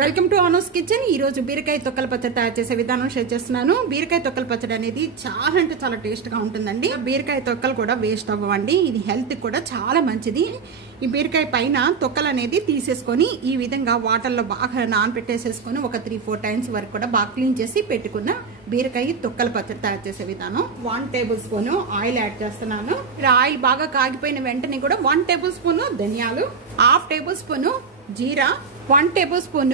Welcome to Anu's kitchen. ఈ రోజు బీరకాయ తొక్కల పచ్చడి తయారు చేసే విధానం షేర్ చేస్తున్నాను. బీరకాయ తొక్కల పచ్చడి అనేది చాలా అంటే చాలా టేస్ట్ గా ఉంటుందండి. బీరకాయ తొక్కలు కూడా వేస్ట్ అవ్వండి. ఇది హెల్త్ కూడా చాలా మంచిది. ఈ బీరకాయ పైన తొక్కలు అనేది తీసేసుకొని ఈ విధంగా వాటర్ లో బాగా నానబెట్టేసేసుకొని ఒక 3-4 టైమ్స్ వరకు కూడా బాగా క్లీన్ చేసి పెట్టుకున్న బీరకాయ తొక్కల పచ్చడి తయారు చేసే విధానం. 1 టేబుల్ స్పూన్ ఆయిల్ యాడ్ చేస్తున్నాను. ఆయిల్ బాగా కాగిపోయిన వెంటనే కూడా 1 టేబుల్ స్పూన్ ధనియాలు, 1/2 టేబుల్ స్పూన్ జీరా, 1 టేబుల్ స్పూన్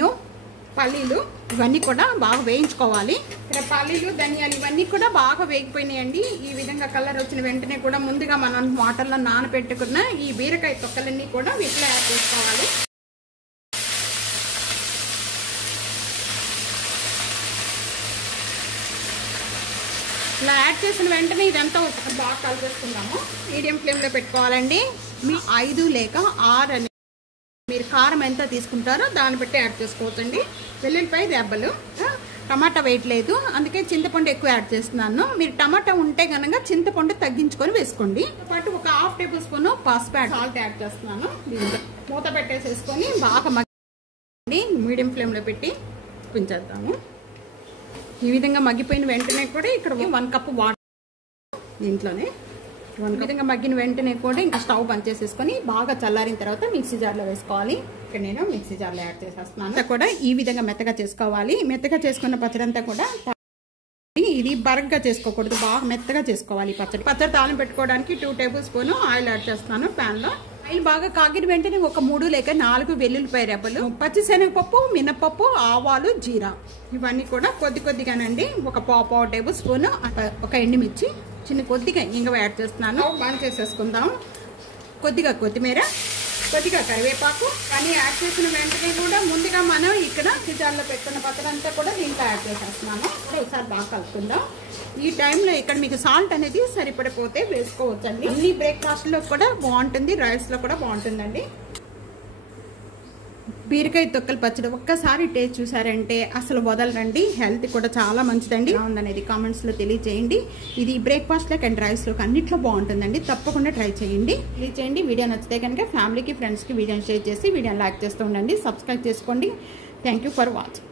పల్లీలు, ఇవన్నీ కూడా బాగా వేయించుకోవాలి. ఇక్కడ పల్లీలు ధనియాలు ఇవన్నీ కూడా బాగా వేగిపోయినాయండి. ఈ విధంగా కలర్ వచ్చిన వెంటనే కూడా ముందుగా మనం వాటర్లో నానబెట్టుకున్న ఈ బీరకాయ తొక్కలన్నీ కూడా వీటిలో యాడ్ చేసుకోవాలి. ఇలా యాడ్ చేసిన వెంటనే ఇదంతా ఒకసారి బాగా కలిపేసుకుందాము. మీడియం ఫ్లేమ్లో పెట్టుకోవాలండి. మీ 5 లేక 6 అని మీరు కారం ఎంత తీసుకుంటారో దాన్ని బట్టి యాడ్ చేసుకోవచ్చండి. వెల్లుల్లిపాయ రెబ్బలు, టమాటా వేయట్లేదు అందుకే చింతపండు ఎక్కువ యాడ్ చేస్తున్నాను. మీరు టమాటా ఉంటే కనుక చింతపండు తగ్గించుకొని వేసుకోండి. పాటు ఒక 1/2 టేబుల్ స్పూన్ పసుపు సాల్ట్ యాడ్ చేస్తున్నాను. మూత పెట్టేసేసుకొని బాగా మగ్గి మీడియం ఫ్లేమ్లో పెట్టి ఉంచేద్దాము. ఈ విధంగా మగ్గిపోయిన వెంటనే కూడా ఇక్కడ 1 కప్పు వాటర్ దీంట్లోనే విధంగా మగ్గిన వెంటనే కూడా ఇంకా స్టవ్ బంద్ చేసేసుకొని బాగా చల్లారిన తర్వాత మిక్సీ జార్లో వేసుకోవాలి. ఇక్కడ నేను మిక్సీ జార్లో యాడ్ చేసేస్తున్నాను. కూడా ఈ విధంగా మెత్తగా చేసుకోవాలి. మెత్తగా చేసుకున్న పచ్చడి అంతా కూడా ఇది బరగ్గా చేసుకోకూడదు, బాగా మెత్తగా చేసుకోవాలి. పచ్చడి తాళం పెట్టుకోవడానికి 2 టేబుల్ స్పూన్ ఆయిల్ యాడ్ చేస్తున్నాను ప్యాన్ లో. ఆయిల్ బాగా కాగిన వెంటనే ఒక 3 లేక 4 వెల్లుల్లిపాయ రెబ్బలు, పచ్చిశనగపప్పు, మినపప్పు, ఆవాలు, జీరా ఇవన్నీ కూడా కొద్దిగానండి. ఒక 1/4 టేబుల్ స్పూన్ ఒక ఎండుమిర్చి, కొద్దిగా ఇంగువ యాడ్ చేస్తున్నాను. బాగా చేసేసుకుందాం. కొద్దిగా కొత్తిమీర, కొద్దిగా కరివేపాకు అన్నీ యాడ్ చేసిన వెంటనే కూడా ముందుగా మనం ఇక్కడ జార్లో పెట్టుకున్న పచ్చడి అంతా కూడా దీంట్లో యాడ్ చేసేస్తున్నాను. ఒకసారి బాగా కలుపుకుందాం. ఈ టైంలో ఇక్కడ మీకు సాల్ట్ అనేది సరిపడిపోతే వేసుకోవచ్చండి. అన్ని బ్రేక్ఫాస్ట్ లో కూడా బాగుంటుంది, రైస్ లో కూడా బాగుంటుందండి. బీరకాయ తొక్కల పచ్చడి ఒక్కసారి టేస్ట్ చూసారంటే అసలు వదలరండి. హెల్త్ కూడా చాలా మంచిదండి. ఉందనేది కామెంట్స్ లో తెలియజేయండి. ఇది బ్రేక్ఫాస్ట్ లోకి అండ్ రైస్ లోకి అన్నిట్లో బాగుంటుందండి. తప్పకుండా ట్రై చేయండి. వీడియో నచ్చితే కనుక ఫ్యామిలీకి ఫ్రెండ్స్ కి వీడియోని షేర్ చేసి వీడియోని లైక్ చేస్తూ ఉండండి. సబ్స్క్రైబ్ చేసుకోండి. Thank you for watching.